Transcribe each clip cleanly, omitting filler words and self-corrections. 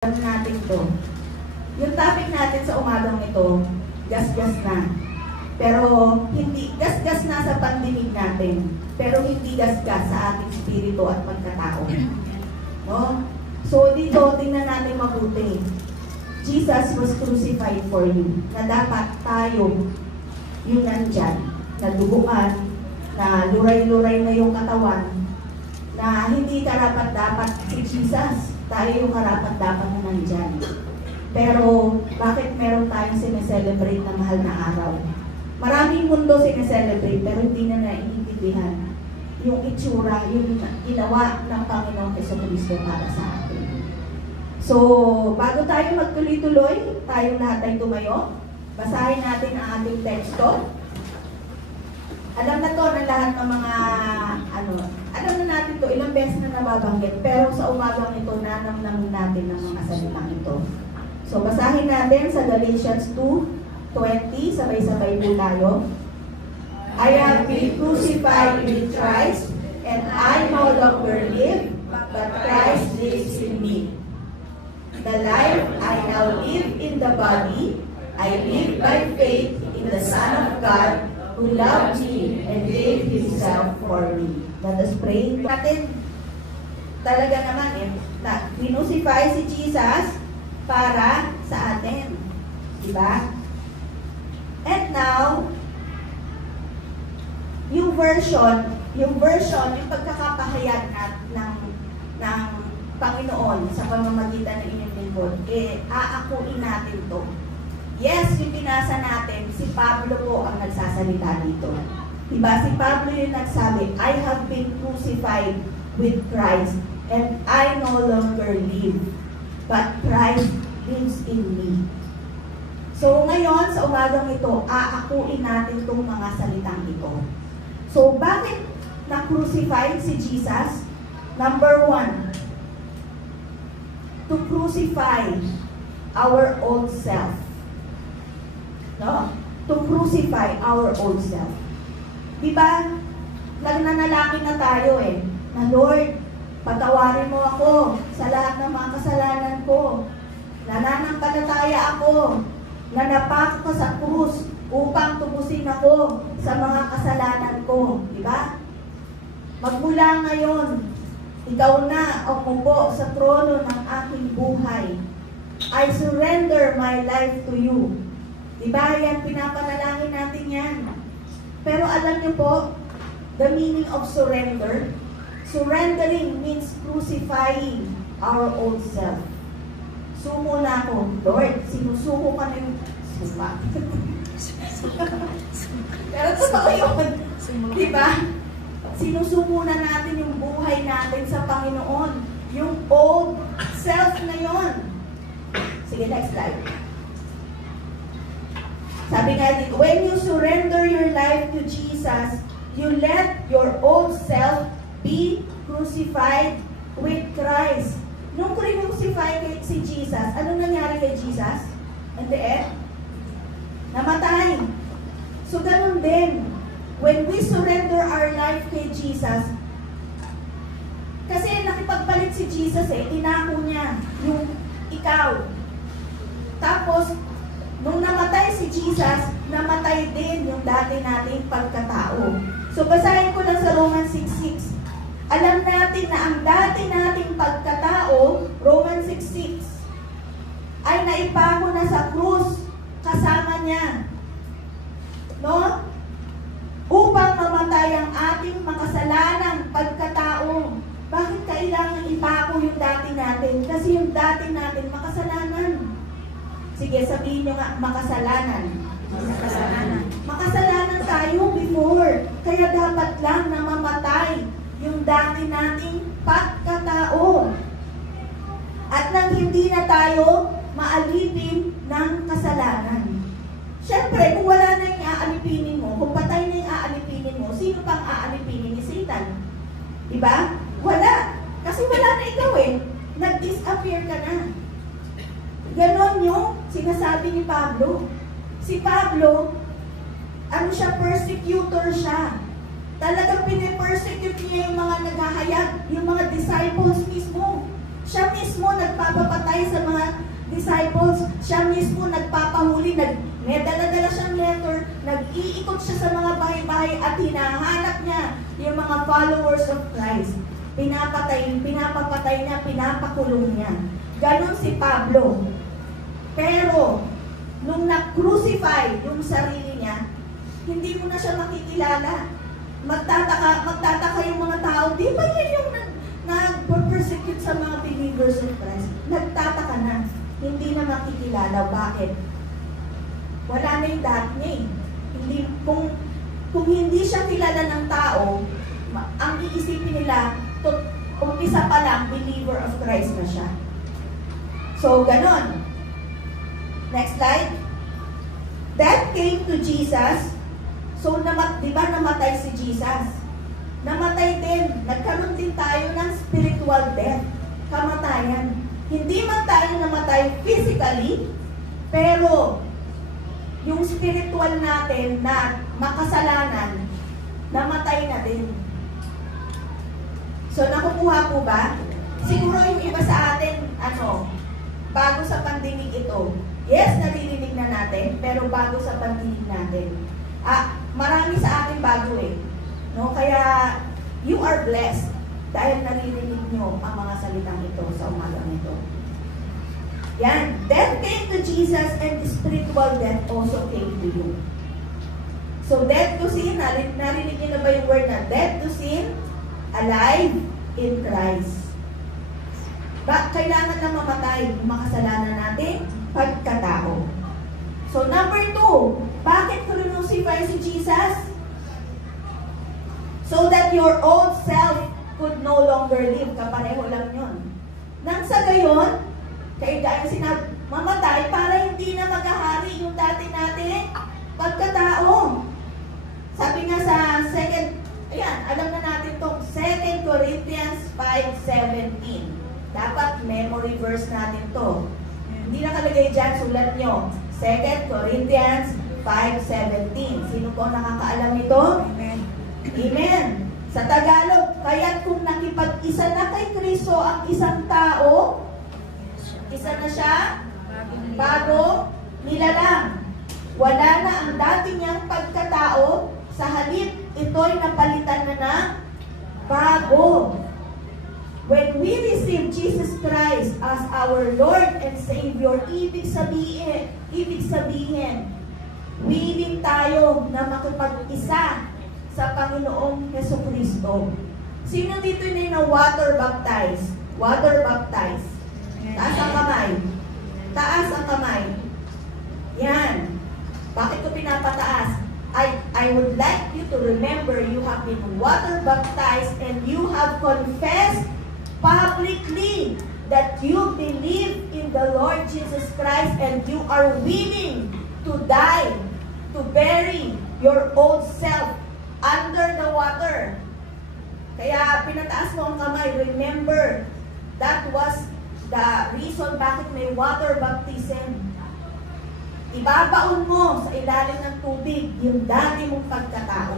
natin to. Yung topic natin sa umagang ito, gas-gas na. Pero hindi, gas-gas na sa pandinig natin. Pero hindi gas-gas sa ating spirito at pagkatao. No? So dito, tingnan natin mabuti. Jesus was crucified for you. Na dapat tayo yung nandyan, na duguan, na luray-luray na yung katawan, na hindi karapat-dapat si Jesus. Tayo yung karapat-dapat na nandyan. Pero, bakit meron tayong sineselebrate na mahal na araw? Maraming mundo sineselebrate, pero hindi na naiintindihan yung itsura, yung ginawa ng Panginoong Jesucristo para sa atin. So, bago tayo magtuloy-tuloy, tayo lahat ay tumayo. Basahin natin ang ating teksto. Alam na to ng lahat ng mga, alam na natin to, ilang beses na nababanggit, pero sa umagang ito, nanamnamin natin ng mga salitang ito. So, basahin natin sa Galatians 2:20, sabay-sabay po tayo. I have been crucified with Christ, and I no longer live, but Christ lives in me. The life I now live in the body, I live by faith in the Son of God, who loved me and gave Himself for me. Let us pray. Natin, talaga naman na crucify si Jesus para sa atin. Diba? And now, yung pagkakapahayag ng Panginoon sa pamamagitan ng inyong lingkod, aakuin natin to. Yes, yung binasa natin, si Pablo po ang nagsasalita dito. Diba? Si Pablo yung nagsabi, I have been crucified with Christ, and I no longer live, but Christ lives in me. So ngayon, sa umagang ito, aakuin natin itong mga salitang ito. So bakit na-crucify si Jesus? Number one, to crucify our old self. No? To crucify our old self. Diba? Nagnanalangin na tayo na Lord, patawarin mo ako sa lahat ng mga kasalanan ko. Nananampalataya ako. Nanapak ko sa krus upang tubusin ako sa mga kasalanan ko. Diba? Magmula ngayon, ikaw na ang umupo sa trono ng aking buhay. I surrender my life to you. Diba? Yan, pinapanalangin natin yan. Pero alam niyo po, the meaning of surrender, surrendering means crucifying our old self. Sumo na ako. Lord, sinusuko ka na yung suka. Pero totoo yun. Diba? Sinusuko na natin yung buhay natin sa Panginoon. Yung old self na yun. Sige, next slide. Sabi nga dito, when you surrender your life to Jesus, you let your old self be crucified with Christ. Nung crucify si Jesus, anong nangyari kay Jesus? In the end, namatay. So ganun din, when we surrender our life kay Jesus, kasi nakipagpalit si Jesus inako niya yung ikaw. Tapos, nung namatay si Jesus, namatay din yung dati nating pagkatao. So, basahin ko lang sa Romans 6:6. Alam natin na ang dati nating pagkatao, Romans 6:6, ay naipako na sa krus kasama niya. No? Upang mamatay ang ating makasalanang pagkatao. Bakit kailangan ipako yung dati natin? Kasi yung dati natin makasalanan. Sige, sabihin nyo nga, makasalanan. Makasalanan. Makasalanan tayo before. Kaya dapat lang na mamatay yung dati nating pagkatao. At nang hindi na tayo maalipin ng kasalanan. Siyempre, kung wala na yung aalipinin mo, kung patay na yung aalipinin mo, sino pang aalipinin ni Satan? Diba? Wala. Kasi wala na ikaw Nag-disappear ka na. Ganon yung sinasabi ni Pablo. Si Pablo, persecutor siya. Talagang pinipersecute niya yung mga naghahayag, yung mga disciples mismo. Siya mismo nagpapapatay sa mga disciples. Siya mismo nagpapahuli. May dala-dala siyang letter. Nag-iikot siya sa mga bahay-bahay at hinahanap niya yung mga followers of Christ. Pinapapatay niya, pinapakulong niya. Ganon si Pablo. Pero, nung na-crucify yung sarili niya, hindi mo na siya makikilala. Magtataka yung mga tao, di ba yan yung nag-persecute sa mga believers of Christ? Nagtataka na. Hindi na makikilala. Bakit? Wala na yung dati niya eh. Kung hindi siya kilala ng tao, ang iisipin nila, umpisa pa lang, believer of Christ na siya. So, ganon. Next slide. Death came to Jesus. So, di ba namatay si Jesus? Namatay din. Nagkaroon din tayo ng spiritual death. Kamatayan. Hindi man tayo namatay physically, pero yung spiritual natin na makasalanan, namatay na din. So, nakukuha po ba? Siguro yung iba sa atin, bago sa pandinig ito. Yes, naririnig na natin, pero bago sa pandinig natin. Marami sa atin bago eh. No? Kaya, you are blessed dahil naririnig nyo ang mga salitang ito sa umagang ito. Yan. Death came to Jesus and spiritual death also came to you. So, death to sin, narinig nyo na ba yung word na death to sin, alive in Christ. Kailangan na mamatay yung makasalanan natin, pagkatao. So, number 2, bakit crucify si Jesus? So that your old self could no longer live. Kapareho lang yun. Nang sa gayon, kaya sinabi, mamatay para hindi na maghahari yung dati natin pagkatao. Sabi nga sa alam na natin itong 2 Corinthians 5:17. Dapat memory verse natin to. Hindi nakalagay dyan, sulat nyo. 2 Corinthians 5:17. Sino po nakakaalam nito? Amen. Amen. Sa Tagalog, kaya't kung nakipag-isa na kay Kristo ang isang tao, isa na siya, bago, nilalang. Wala na ang dati niyang pagkatao, sa halip, ito'y napalitan na ng bago. When we receive Jesus Christ as our Lord and Savior, ibig sabihin, willing tayo na makipag-isa sa Panginoong Jesucristo. Sino dito na water baptized? Water baptized. Taas ang kamay. Taas ang kamay. Yan. Bakit ko pinapataas? I would like you to remember you have been water baptized and you have confessed publicly that you believe in the Lord Jesus Christ and you are willing to die, to bury your old self under the water. Kaya pinataas mo ang kamay. Remember, that was the reason bakit may water baptism. Ibabaon mo sa ilalim ng tubig yung dati mong pagkatao.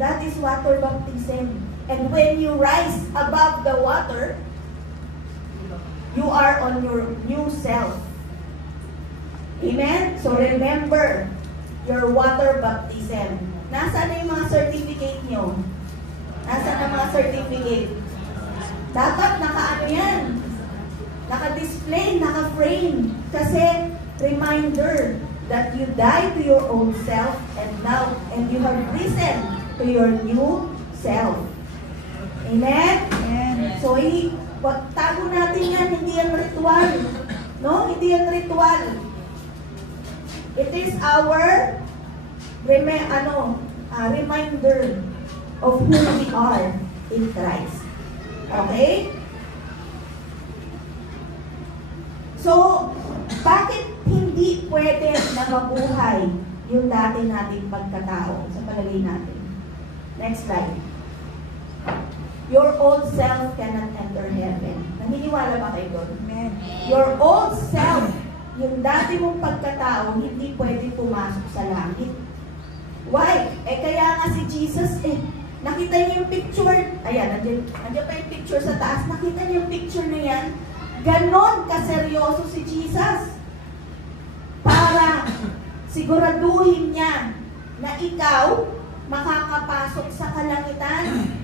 That is water baptism. And when you rise above the water, you are on your new self. Amen? So remember your water baptism. Nasaan na yung mga certificate nyo? Nasaan na mga certificate? Dapat naka-ano yan? Naka-display, naka-frame. Kasi reminder that you died to your old self and you have risen to your new self. Amen? Amen. So, tago natin yan, hindi yan ritual. No? Hindi yan ritual. It is our reminder of who we are in Christ. Okay? So, bakit hindi pwede na mabuhay yung dati nating pagkatao sa palagay natin? Next slide. Your old self cannot enter heaven. Naniniwala ba kayo doon? Amen. Your old self, yung dati mong pagkatao, hindi pwede pumasok sa langit. Why? Kaya nga si Jesus, nakita niyo yung picture, ayan, nandiyan pa yung picture sa taas, nakita niyo yung picture na yan, Ganon kaseryoso si Jesus para siguraduhin niya na ikaw makakapasok sa kalangitan.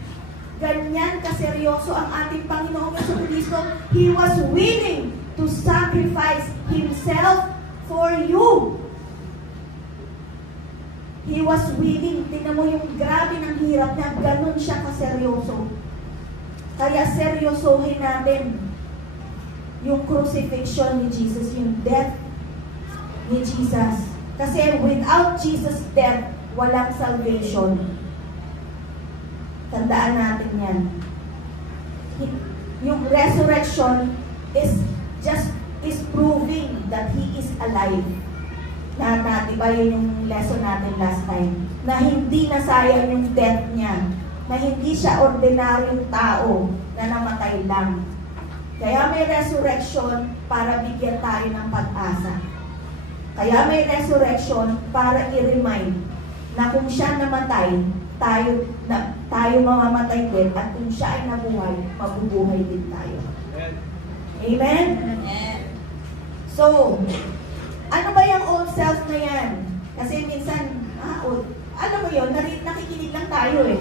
Ganyan kaseryoso ang ating Panginoong Jesucristo. He was willing to sacrifice Himself for you. He was willing. Tingnan mo yung grabe ng hirap niya. Ganon siya kaseryoso. Kaya seryosohin natin yung crucifixion ni Jesus, yung death ni Jesus. Kasi without Jesus' death, walang salvation. Tandaan natin yan. Yung resurrection is proving that He is alive. Diba yun yung lesson natin last time? Na hindi nasayang yung death niya. Na hindi siya ordinaryong tao na namatay lang. Kaya may resurrection para bigyan tayo ng pag-asa. Kaya may resurrection para i-remind na kung siya namatay, tayo mamamatay din, at kung siya ay nabuhay, mabubuhay din tayo. Amen? Amen. So, ano ba yung old self na yan? Kasi minsan, alam mo yun, nakikinig lang tayo eh.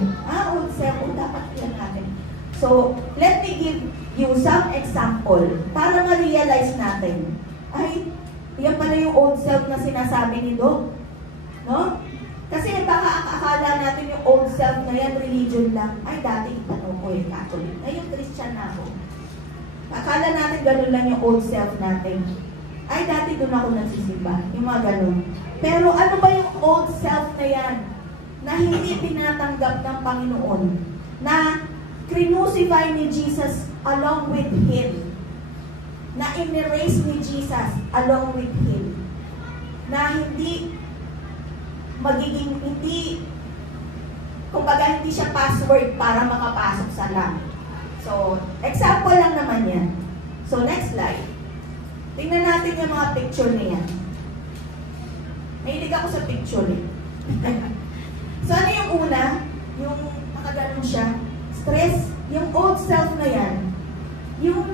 Old self, dapat yan natin. So, let me give you some example para ma-realize natin. Ay, yan pala yung old self na sinasabi ni Doc. No? Kasi baka akala natin yung old self na yan, religion lang. Ay, dati itanong ko yung Catholic. Ngayon, Christian na ako. Akala natin ganun lang yung old self natin. Ay, dati doon ako nagsisimba. Yung mga ganun. Pero ano ba yung old self na yan? Na hindi pinatanggap ng Panginoon. Na crucify ni Jesus along with Him. Na in-erase ni Jesus along with Him. Na hindi kumbaga hindi siya password para makapasok sa langit. So, example lang naman yan. So, next slide. Tingnan natin yung mga picture niya. Mahilig ako sa picture eh. So, ano yung una? Yung nakaganon siya. Stress. Yung old self na yan. Yung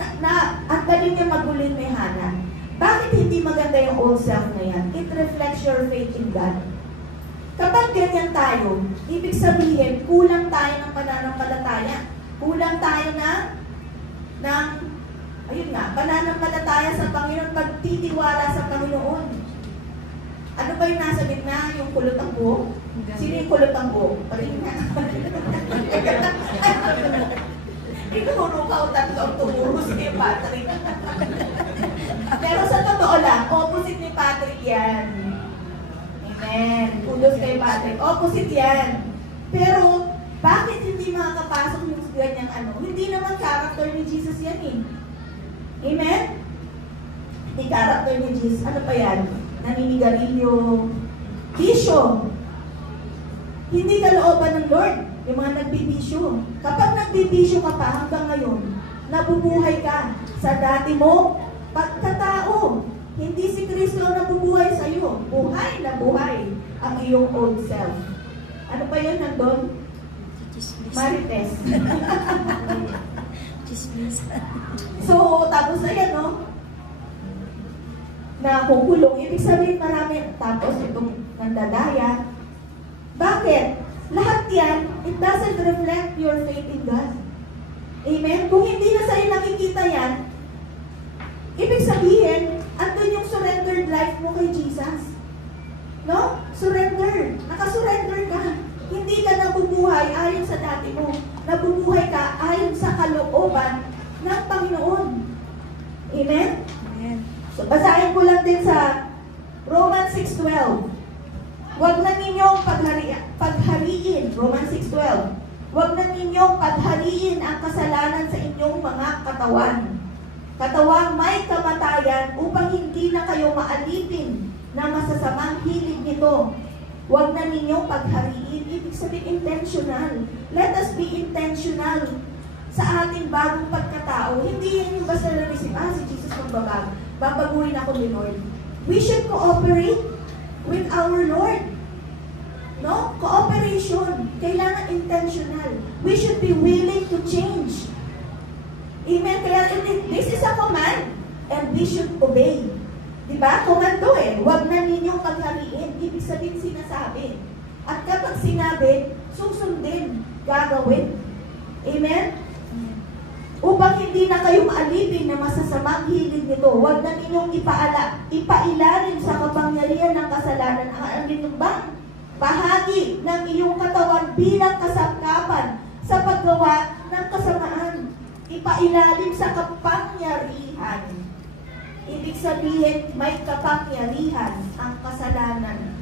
ang galing niya magulin may hana. Bakit hindi maganda yung old self na yan? It reflects your faith in God. Kapag ganyan tayo, ibig sabihin, kulang tayo ng pananampalataya. Kulang tayo pananampalataya sa Panginoon, pagtitiwala sa Panginoon. Ano ba yung nasa gitna? Yung kulot ang buhok? Sino yung kulot ang buhok? Parin nga. Tinuro ka o tatlong tumuro si Patrick. Pero sa totoo lang, opposite ni Patrick yan. Amen. Kudos kay Patrick. Opposite yan. Pero, bakit hindi makakapasok yung ganyang ano? Hindi naman character ni Jesus yan eh. Amen? Hindi character ni Jesus. Ano pa yan? Naninigarilyo. Bisyo. Hindi kalooban ng Lord. Yung mga nagbibisyo. Kapag nagbibisyo ka pa hanggang ngayon, nabubuhay ka sa dati mo pagkatao. Hindi si Kristo ang nabubuhay sa iyo. Buhay na buhay ang iyong old self. Ano pa yun nandun? Marites. So, tapos na yan, no? Na kukulong. Ibig sabihin marami. Tapos itong nandadaya. Bakit? Lahat yan, it doesn't reflect your faith in God. Amen? Kung hindi na sa'yo nakikita yan, ibig sabihin, andun yung surrendered life mo kay Jesus. No? Surrender. Nakasurrender ka. Hindi ka nabubuhay ayon sa dati mo. Nabubuhay ka ayon sa kalooban ng Panginoon. Amen? Amen. So, basahin ko lang din sa Romans 6:12. Huwag na ninyong paghariin. Romans 6:12. Huwag na ninyong paghariin ang kasalanan sa inyong mga katawan. Katawang may kamatayan upang hindi na kayo maalipin na masasamang hilig nito. Huwag na ninyong paghariin. Ibig sabihin intentional. Let us be intentional sa ating bagong pagkatao. Hindi yan yung basta narisip, si Jesus magbabago. Babaguhin ako ni Lord. We should cooperate with our Lord. No? Cooperation. Kailangan intentional. We should be willing to change. Amen? Kaya this is a command and we should obey. Diba? Komando huwag na ninyong paghariin. Ibig sabihin sinasabi. At kapag sinabi, susundin, gagawin. Amen? Upang hindi na kayo maalipin na masasamang hilig nito, huwag na ninyong ipailalim sa kapangyarihan ng kasalanan ang alinubang bahagi ng iyong katawan bilang kasangkapan sa paggawa ng kasamaan. Ipailalim sa kapangyarihan. Ibig sabihin, may kapangyarihan ang kasalanan.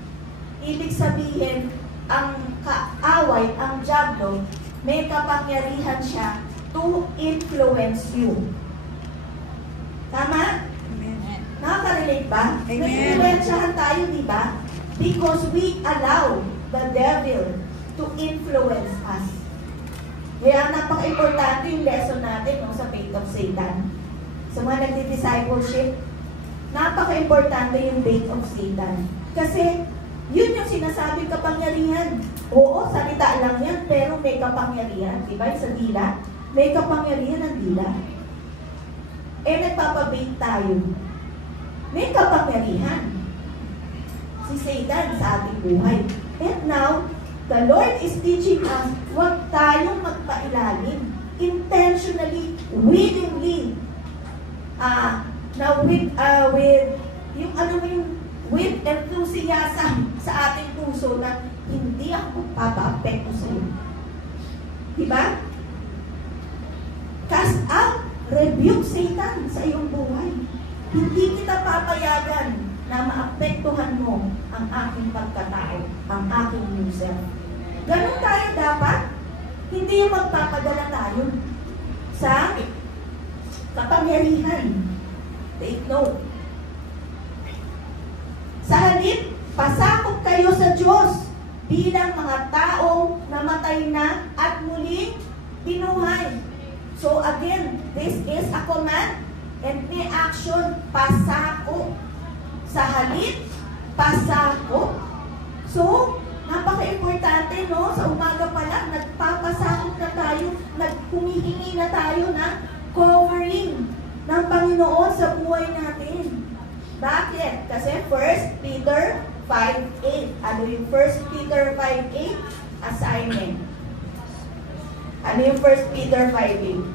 Ibig sabihin, ang kaaway, ang diablo, may kapangyarihan siya to influence you. Tama? Amen. Nakaka-relate ba? Amen. Nag-influensyahan tayo, di ba? Because we allow the devil to influence us. Kaya napaka-importante yung lesson natin sa Faith of Satan. Sa mga nagdi-discipleship, napaka-importante yung Faith of Satan. Kasi yun yung sinasabing kapangyarihan. Oo, salita lang yan, pero may kapangyarihan. Diba? Sa dila, may kapangyarihan ang dila. Nagpapabait tayo. May kapangyarihan. Si Satan sa ating buhay. And now, the Lord is teaching us, huwag tayong magpailalim. Intentionally, willingly, with enthusiasm sa ating puso na hindi ako papa-apekto sa iyo. Diba? Cast out, rebuke Satan sa iyong buhay. Hindi kita papayagan na maapektuhan mo ang aking pagkatao, ang aking new self. Ganun tayo dapat. Hindi yung magpapadala tayo sa kapangyarihan. Take note. Sa halip, pasakop kayo sa Diyos bilang mga taong namatay na at muling binuhay. So again, this is a command and may action, pasakop. Sa halip, pasakop. So, napaka-importante, no? Sa umaga pa lang, nagpapasakop na tayo, humihingi na tayo ng covering ng Panginoon sa buhay natin. Bakit? Kasi 1 Peter 5:8. Ano yung 1 Peter 5:8? Assignment. Ano yung 1 Peter 5:8?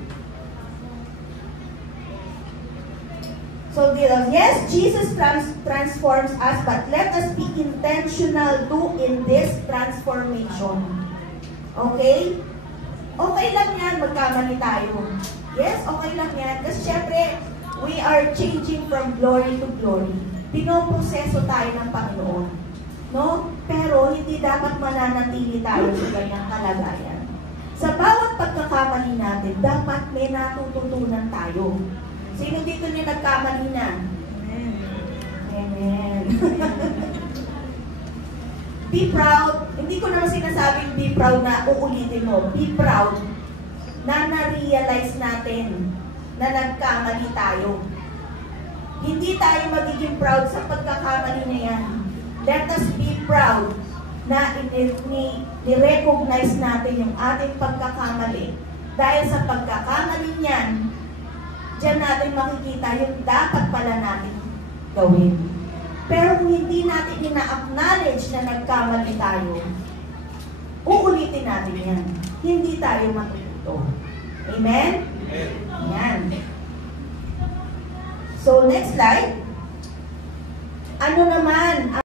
So, yes, Jesus transforms us, but let us be intentional too in this transformation. Okay? Okay lang yan, magkamali tayo. Yes, okay lang yan. Kasi syempre, we are changing from glory to glory. Pinoproseso tayo ng Panginoon. No? Pero hindi dapat mananatili tayo sa ganyang kalagayan. Sa bawat pagkakamali natin, dapat may natututunan tayo. Sino dito niya nagkamali na? Amen. Amen. Be proud. Hindi ko naman sinasabing be proud na uulitin mo. Be proud na na-realize natin na nagkamali tayo. Hindi tayo magiging proud sa pagkakamali na yan. Let us be proud na i-recognize natin yung ating pagkakamali. Dahil sa pagkakamali niyan, diyan natin makikita yung dapat pala natin gawin. Pero kung hindi natin ina-acknowledge na nagkamali tayo, uulitin natin yan. Hindi tayo matututo. Amen? Yan. So, next slide. Ano naman